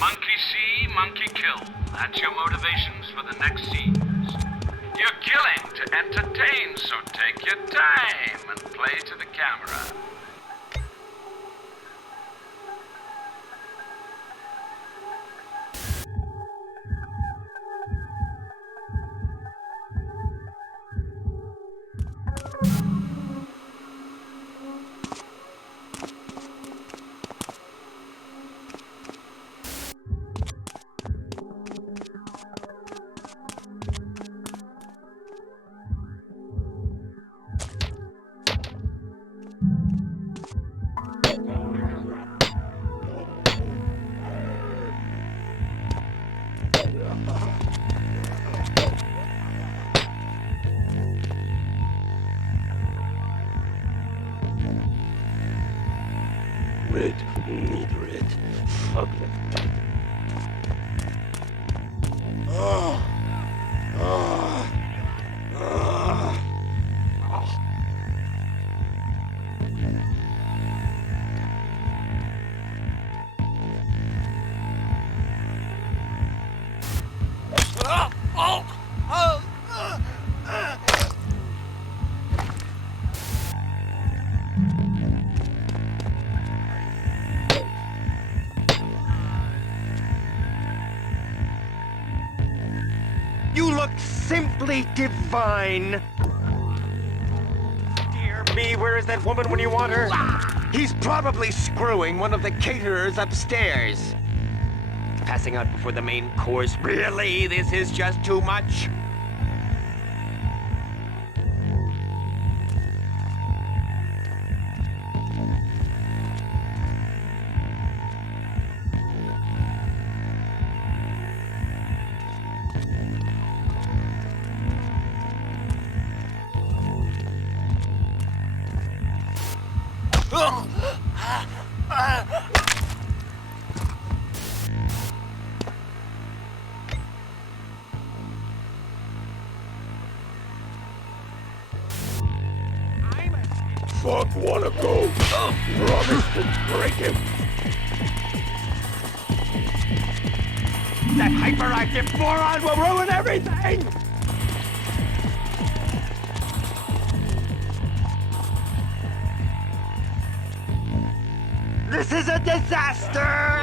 Monkey see, monkey kill. That's your motivations for the next scenes. You're killing to entertain, so take your time and play to the camera. Red, need red. Fuck them. You look simply divine. Dear me, where is that woman when you want her? He's probably screwing one of the caterers upstairs. Passing out before the main course. Really? This is just too much? Fuck, wanna go? Promise to break him. That hyperactive moron will ruin everything! This is a disaster!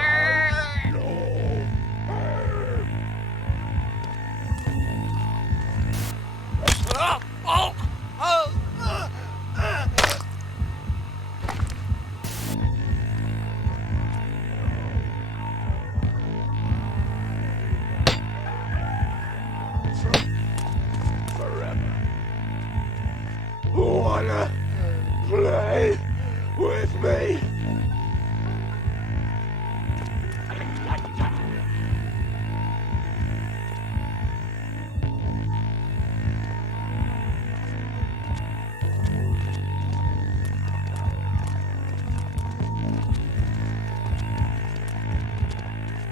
Wanna play with me?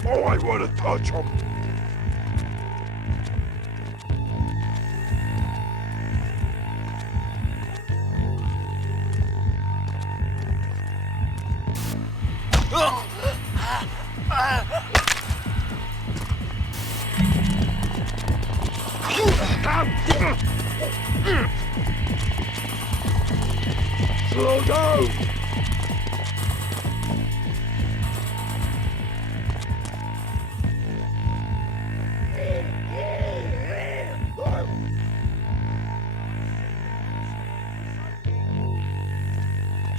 Oh, I wanna touch him. Slow down!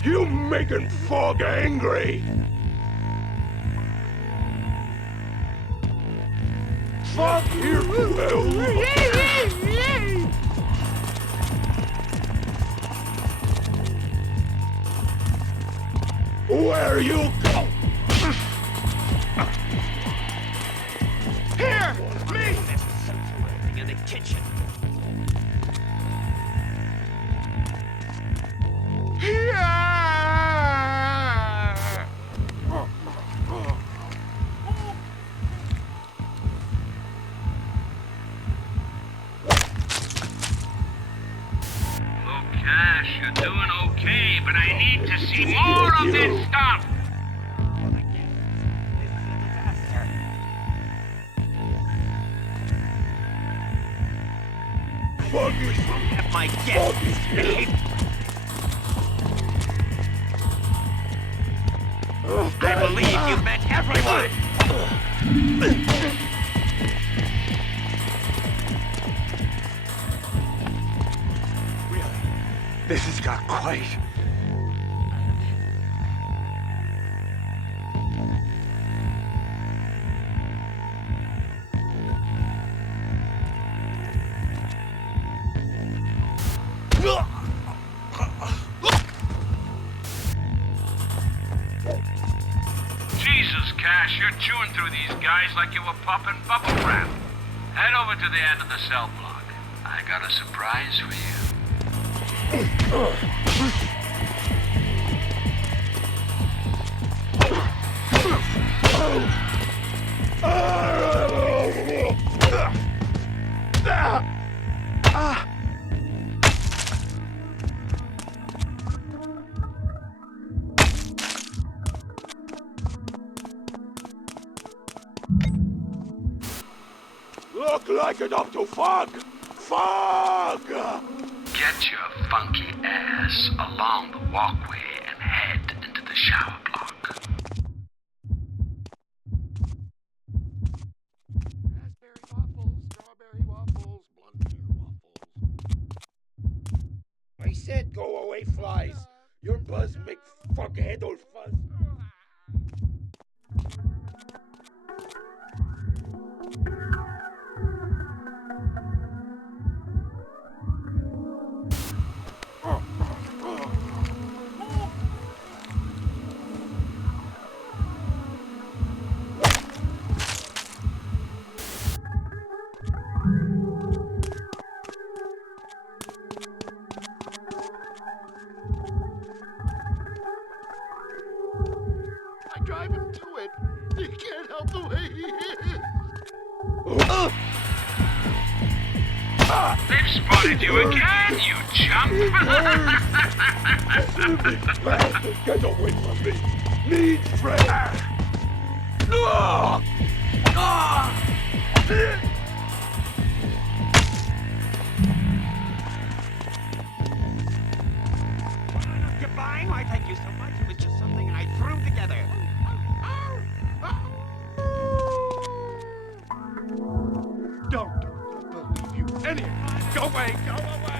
You making Fog angry! Fog here, well! Where you go? Here! Me! In the kitchen. Cash, you're doing okay, but I need to see more of this stuff! This is a disaster. my guest. I believe you meant everyone. Really? This has got quite... Jesus, Cash, you're chewing through these guys like you were popping bubble wrap. Head over to the end of the cell block. I got a surprise for you. Look like enough to fog! Fog! Get your funky ass along the walkway and head into the shower block. Raspberry waffles, strawberry waffles, blunder waffles. I said go away, flies. Your buzz make fuckhead old fuzz. I drive him to it. He can't help the way he is. They've spotted you again, you chump! Bastard, get away from me! Need friends! Goodbye. Why, thank you so much. It was just something I threw together. Don't believe you any. Go away, go away!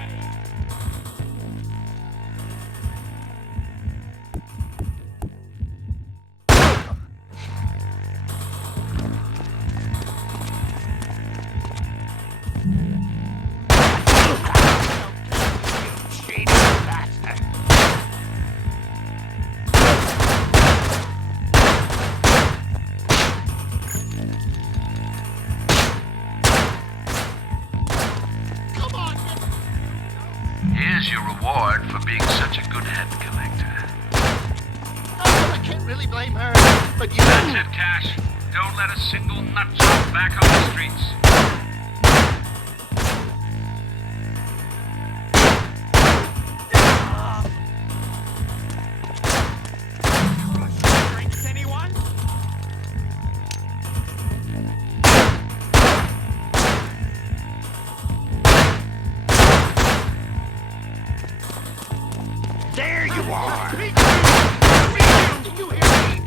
Here's your reward for being such a good head collector. I can't really blame her, but you... That's it, Cash. Don't let a single nutjob back on the streets. Drinks, anyone? There you are! Do you hear me?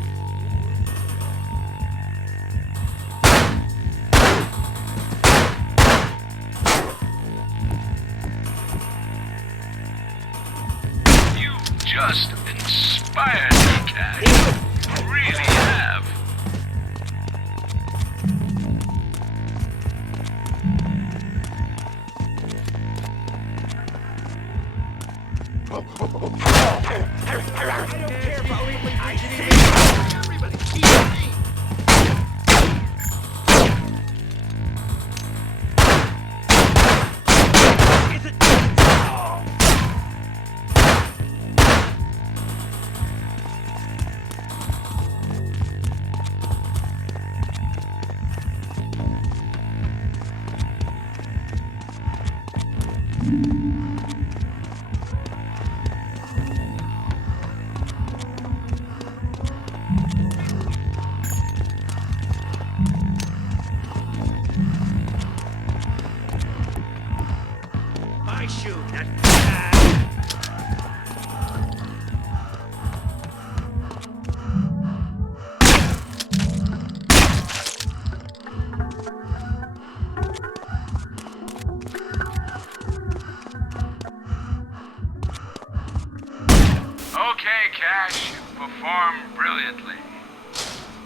cash, you performed brilliantly.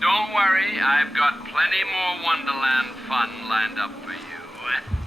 Don't worry, I've got plenty more Wonderland fun lined up for you.